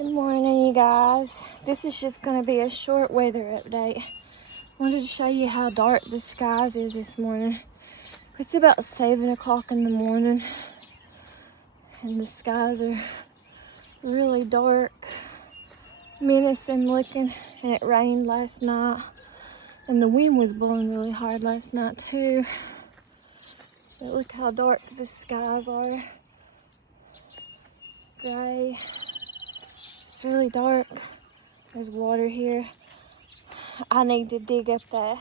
Good morning, you guys. This is just going to be a short weather update. Wanted to show you how dark the skies is this morning. It's about 7 o'clock in the morning and the skies are really dark, menacing looking, and it rained last night and the wind was blowing really hard last night too. But look how dark the skies are. Gray. It's really dark. There's water here. I need to dig up that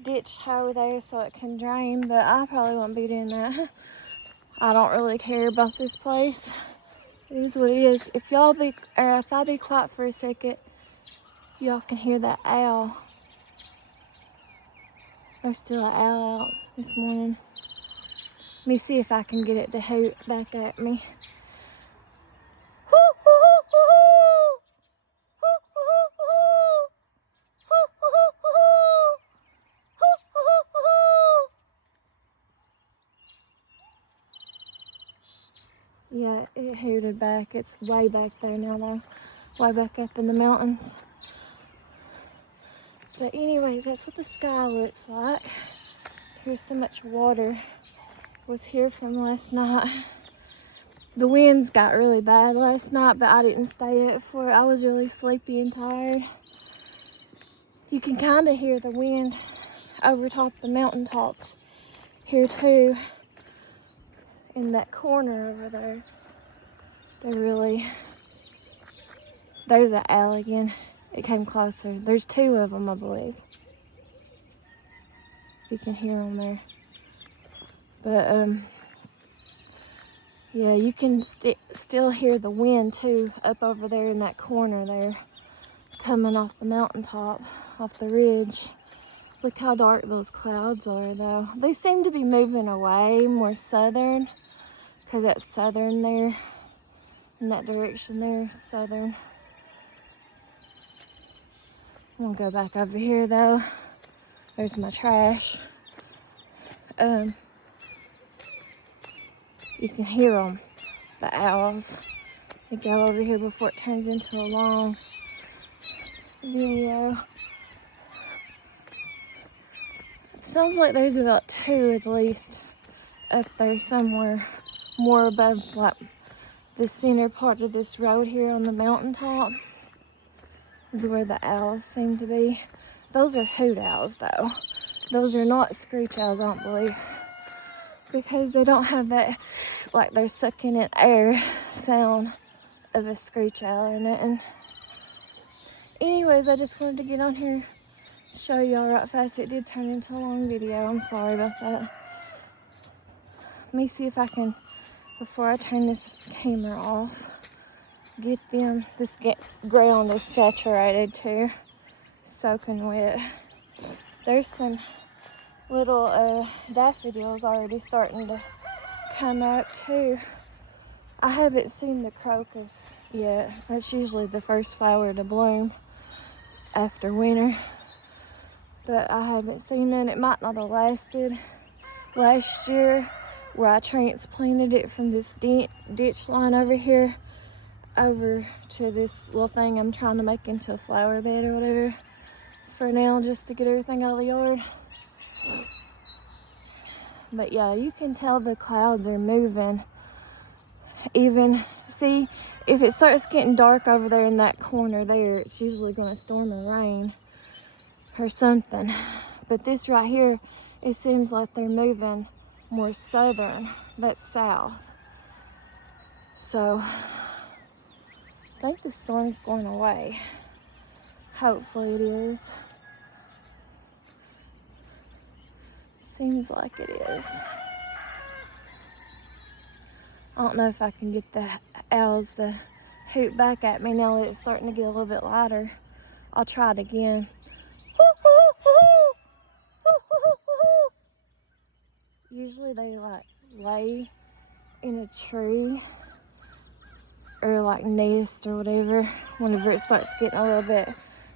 ditch over there so it can drain, but I probably won't be doing that. I don't really care about this place. It is what it is. If I be quiet for a second, y'all can hear that owl. There's still an owl out this morning. Let me see if I can get it to hoot back at me. Yeah, it hooted back. It's way back there now though. Way back up in the mountains. But anyways, that's what the sky looks like. Here's so much water was here from last night. The winds got really bad last night, but I didn't stay up for it. I was really sleepy and tired. You can kind of hear the wind over top the mountaintops here too. In that corner over there. There's an owl again. It came closer. There's two of them, I believe. You can hear them there. But yeah, you can still hear the wind too up over there in that corner there, coming off the mountaintop, off the ridge. Look how dark those clouds are though. They seem to be moving away more southern, because that's southern there, in that direction there, southern. I'm gonna go back over here though. There's my trash. You can hear them, the owls. They go over here before it turns into a long video. It sounds like there's about two at least up there somewhere, more above like the center part of this road here on the mountaintop is where the owls seem to be. Those are hoot owls though. Those are not screech owls, I don't believe, because they don't have that, like they're sucking in air sound of a screech owl or nothing. Anyways, I just wanted to get on here, show y'all right fast. It did turn into a long video. I'm sorry about that. Let me see if I can, before I turn this camera off, get them. This ground is saturated too, soaking wet. There's some little daffodils already starting to come up too. I haven't seen the crocus yet. That's usually the first flower to bloom after winter, but I haven't seen none. It might not have lasted last year, where I transplanted it from this ditch line over here over to this little thing I'm trying to make into a flower bed or whatever for now, just to get everything out of the yard. But yeah, you can tell the clouds are moving. Even, see, if it starts getting dark over there in that corner there, it's usually going to storm or rain or something. But this right here, it seems like they're moving more southern. That's south. So I think the storm's going away. Hopefully it is. Seems like it is. I don't know if I can get the owls to hoot back at me now that it's starting to get a little bit lighter. I'll try it again. Usually they like lay in a tree or like nest or whatever whenever it starts getting a little bit,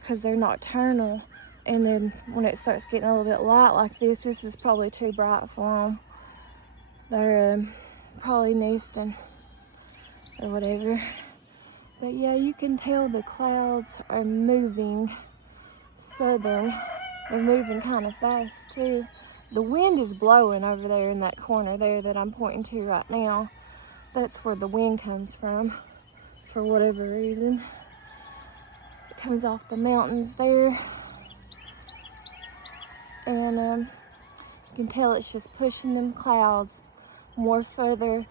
because they're nocturnal. And then when it starts getting a little bit light like this is probably too bright for them. They're probably nesting or whatever. But yeah, you can tell the clouds are moving southern. They're moving kind of fast too. The wind is blowing over there in that corner there that I'm pointing to right now. That's where the wind comes from, for whatever reason. It comes off the mountains there. And you can tell it's just pushing them clouds more further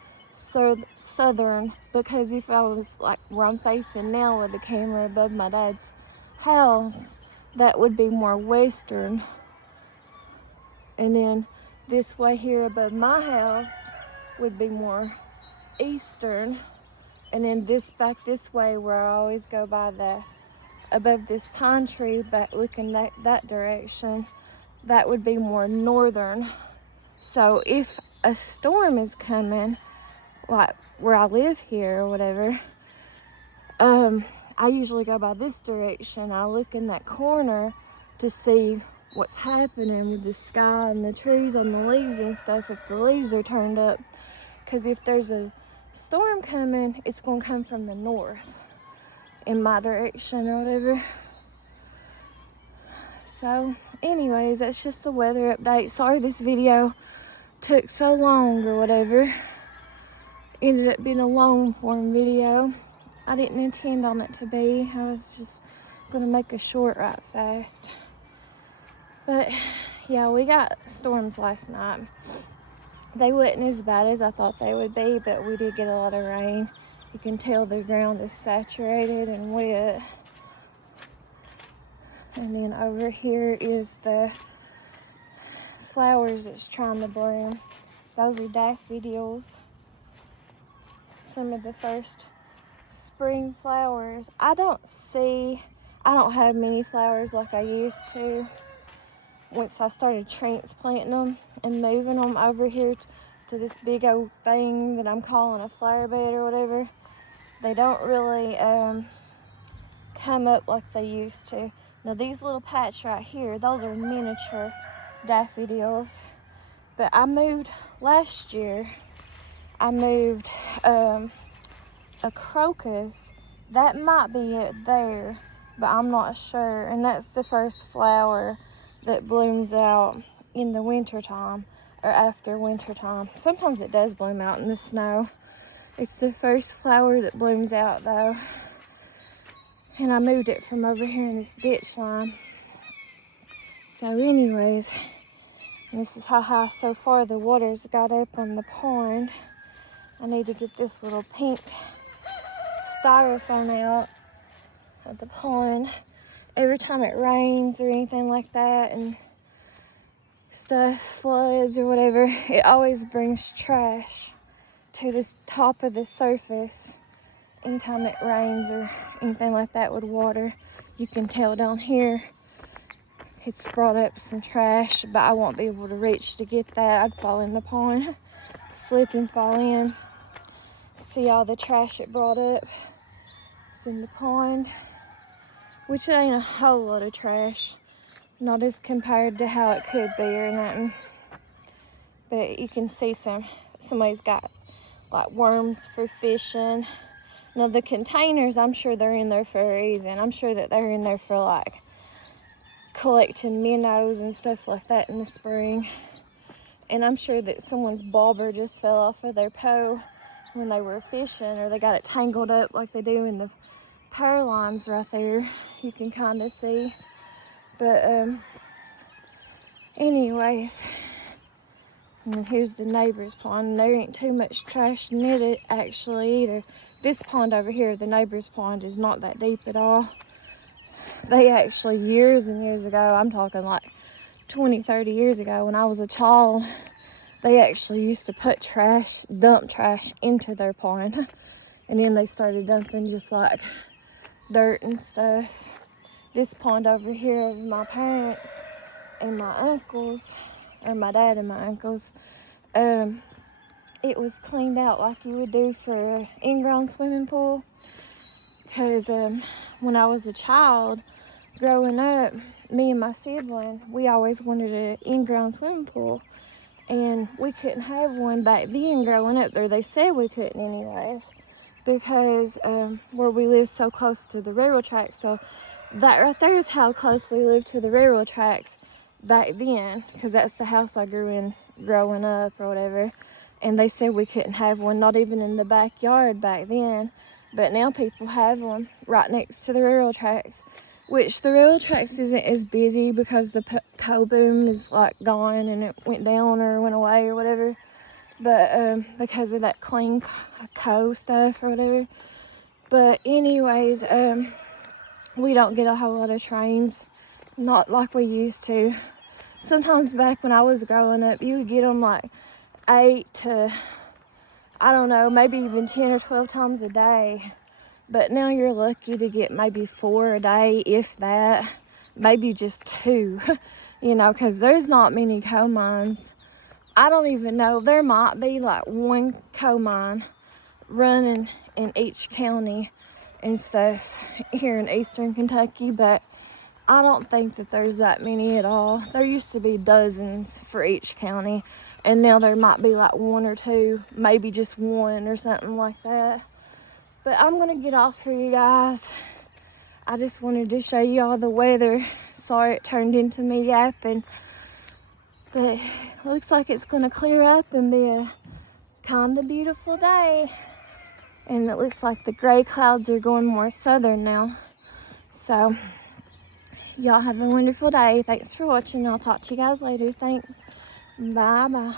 southern, because if I was like where I'm facing now with the camera above my dad's house, that would be more western. And then this way here above my house would be more eastern. And then this back this way where I always go by the above this pine tree back looking that direction, that would be more northern. So if a storm is coming, like where I live here or whatever, I usually go by this direction. I look in that corner to see what's happening with the sky and the trees on the leaves and stuff, if the leaves are turned up. Because if there's a storm coming, it's going to come from the north in my direction or whatever. So anyways, that's just the weather update. Sorry this video took so long or whatever. Ended up being a long form video. I didn't intend on it to be. I was just gonna make a short right fast. But yeah, we got storms last night. They wasn't as bad as I thought they would be, but we did get a lot of rain. You can tell the ground is saturated and wet. And then over here is the flowers that's trying to bloom. Those are daffodils. Some of the first spring flowers. I don't have many flowers like I used to. Once I started transplanting them and moving them over here to this big old thing that I'm calling a flower bed or whatever, they don't really come up like they used to. Now these little patch right here, those are miniature daffodils. But I moved last year. I moved a crocus. That might be it there, but I'm not sure. And that's the first flower that blooms out in the winter time or after winter time. Sometimes it does bloom out in the snow. It's the first flower that blooms out though. And I moved it from over here in this ditch line. So anyways, this is how high so far the water's got up on the pond. I need to get this little pink styrofoam out of the pond. Every time it rains or anything like that and stuff floods or whatever, it always brings trash to the top of the surface. Anytime it rains or anything like that with water, you can tell down here it's brought up some trash, but I won't be able to reach to get that. I'd fall in the pond, slip and fall in. See all the trash it brought up. It's in the pond, which ain't a whole lot of trash, not as compared to how it could be or nothing. But you can see somebody's got like worms for fishing. Now the containers, I'm sure they're in there for a reason. I'm sure that they're in there for like collecting minnows and stuff like that in the spring. And I'm sure that someone's bobber just fell off of their pole when they were fishing, or they got it tangled up like they do in the power lines right there. You can kind of see. But anyways, and then here's the neighbor's pond. There ain't too much trash in it actually either. This pond over here, the neighbor's pond, is not that deep at all. They actually, years and years ago, I'm talking like 20, 30 years ago when I was a child, they actually used to put dump trash into their pond. And then they started dumping just like dirt and stuff. This pond over here of my parents and my uncles, or my dad and my uncles, it was cleaned out like you would do for an in-ground swimming pool. Because when I was a child, growing up, me and my sibling, we always wanted an in-ground swimming pool. And we couldn't have one back then growing up there. They said we couldn't anyways. because where we live so close to the railroad tracks. So that right there is how close we lived to the railroad tracks back then, because that's the house I grew in growing up or whatever. And they said we couldn't have one, not even in the backyard back then. But now people have one right next to the railroad tracks, which the railroad tracks isn't as busy because the coal boom is like gone and it went down or went away or whatever. But because of that clean coal stuff or whatever. But anyways, we don't get a whole lot of trains, not like we used to. Sometimes back when I was growing up, you would get them like 8 to, I don't know, maybe even 10 or 12 times a day. But now you're lucky to get maybe 4 a day, if that, maybe just 2, you know, because there's not many coal mines. I don't even know, there might be like 1 coal mine running in each county and stuff here in eastern Kentucky, but I don't think that there's that many at all. There used to be dozens for each county, and now there might be like 1 or 2, maybe just 1 or something like that. But I'm gonna get off here, you guys. I just wanted to show you all the weather. Sorry it turned into me yapping, but it looks like it's gonna clear up and be a kind of beautiful day. And it looks like the gray clouds are going more southern now. So y'all have a wonderful day. Thanks for watching. I'll talk to you guys later. Thanks. Bye bye.